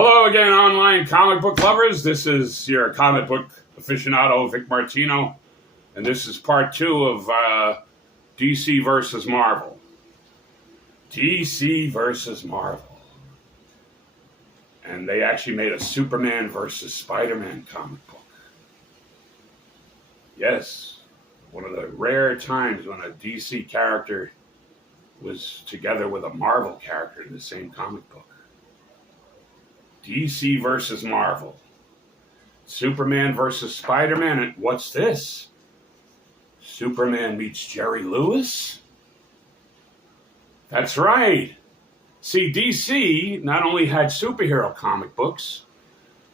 Hello again, online comic book lovers. This is your comic book aficionado, Vic Martino, and this is part 2 of DC versus Marvel. DC versus Marvel. And they actually made a Superman versus Spider-Man comic book. Yes, one of the rare times when a DC character was together with a Marvel character in the same comic book. DC versus Marvel. Superman versus Spider-Man. And what's this? Superman meets Jerry Lewis? That's right. See, DC not only had superhero comic books,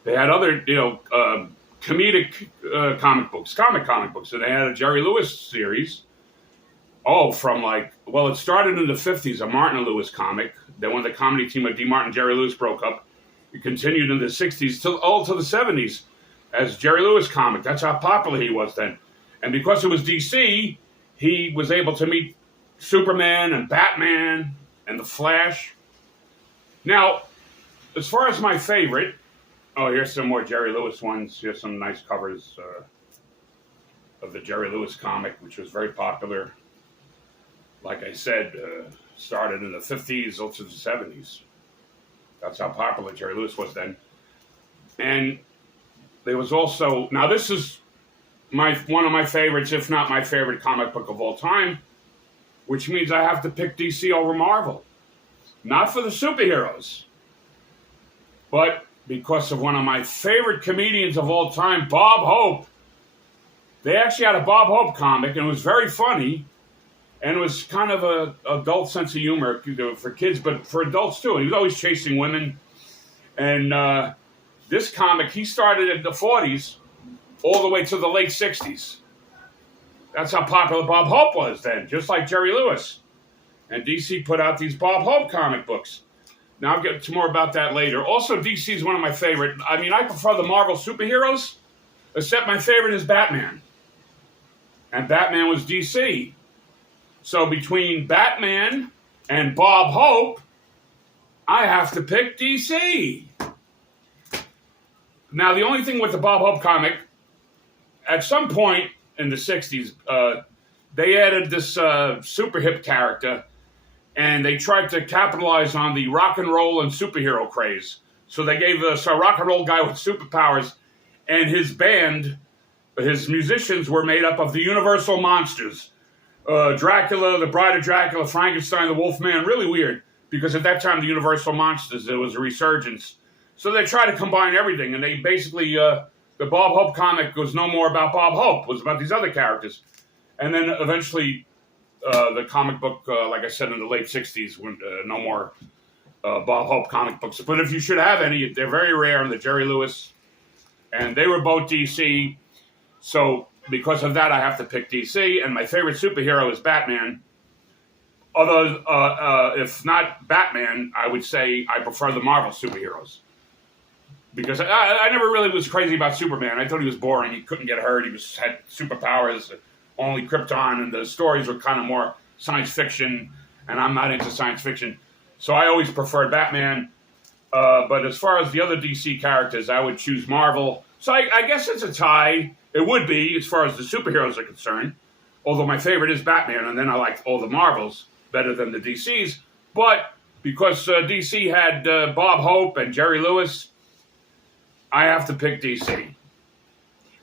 they had other, comedic comic books, comic books. And they had a Jerry Lewis series. It started in the 50s, a Martin Lewis comic. Then when the comedy team of D. Martin and Jerry Lewis broke up, it continued in the 60s till the 70s as Jerry Lewis comic. That's how popular he was then. And because it was DC, he was able to meet Superman and Batman and the Flash. Now, as far as my favorite, here's some more Jerry Lewis ones. Here's some nice covers of the Jerry Lewis comic, which was very popular. Like I said, started in the 50s up to the 70s. That's how popular Jerry Lewis was then. And there was also, now this is one of my favorites, if not my favorite comic book of all time, which means I have to pick DC over Marvel. Not for the superheroes, but because of one of my favorite comedians of all time, Bob Hope. They actually had a Bob Hope comic, and it was very funny. And it was kind of an adult sense of humor for kids, but for adults too. And he was always chasing women. And this comic, he started in the 40s all the way to the late 60s. That's how popular Bob Hope was then, just like Jerry Lewis. And DC put out these Bob Hope comic books. Now I'll get to more about that later. Also, DC is one of my favorite. I mean, I prefer the Marvel superheroes, except my favorite is Batman. And Batman was DC. So between Batman and Bob Hope, I have to pick DC. Now, the only thing with the Bob Hope comic, at some point in the 60s, they added this super hip character, and they tried to capitalize on the rock and roll and superhero craze. So they gave us a rock and roll guy with superpowers, and his band, his musicians were made up of the Universal Monsters. Dracula, the Bride of Dracula, Frankenstein, the Wolfman, really weird, because at that time, the Universal Monsters, there was a resurgence. So they tried to combine everything, and they basically, the Bob Hope comic was no more about Bob Hope, it was about these other characters. And then eventually, the comic book, like I said, in the late 60s, when no more Bob Hope comic books. But if you should have any, they're very rare in the Jerry Lewis, and they were both DC, so because of that, I have to pick DC, and my favorite superhero is Batman. Although, if not Batman, I would say I prefer the Marvel superheroes. Because I never really was crazy about Superman. I thought he was boring. He couldn't get hurt. He had superpowers, only Krypton, and the stories were kind of more science fiction, and I'm not into science fiction. So I always preferred Batman. But as far as the other DC characters, I would choose Marvel. So I guess it's a tie. It would be, as far as the superheroes are concerned, although my favorite is Batman, and then I like all the Marvels better than the DCs. But because DC had Bob Hope and Jerry Lewis, I have to pick DC.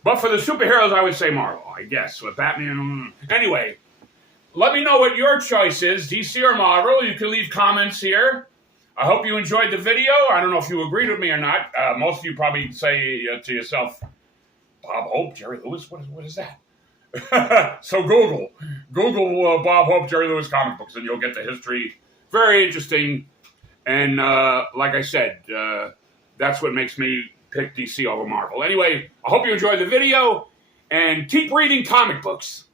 But for the superheroes, I would say Marvel, I guess. With Batman, anyway, let me know what your choice is, DC or Marvel. You can leave comments here. I hope you enjoyed the video. I don't know if you agreed with me or not. Most of you probably say to yourself, Bob Hope, Jerry Lewis, what is that? So Google Bob Hope, Jerry Lewis comic books, and you'll get the history. Very interesting. And like I said, that's what makes me pick DC over Marvel. Anyway, I hope you enjoyed the video, and keep reading comic books.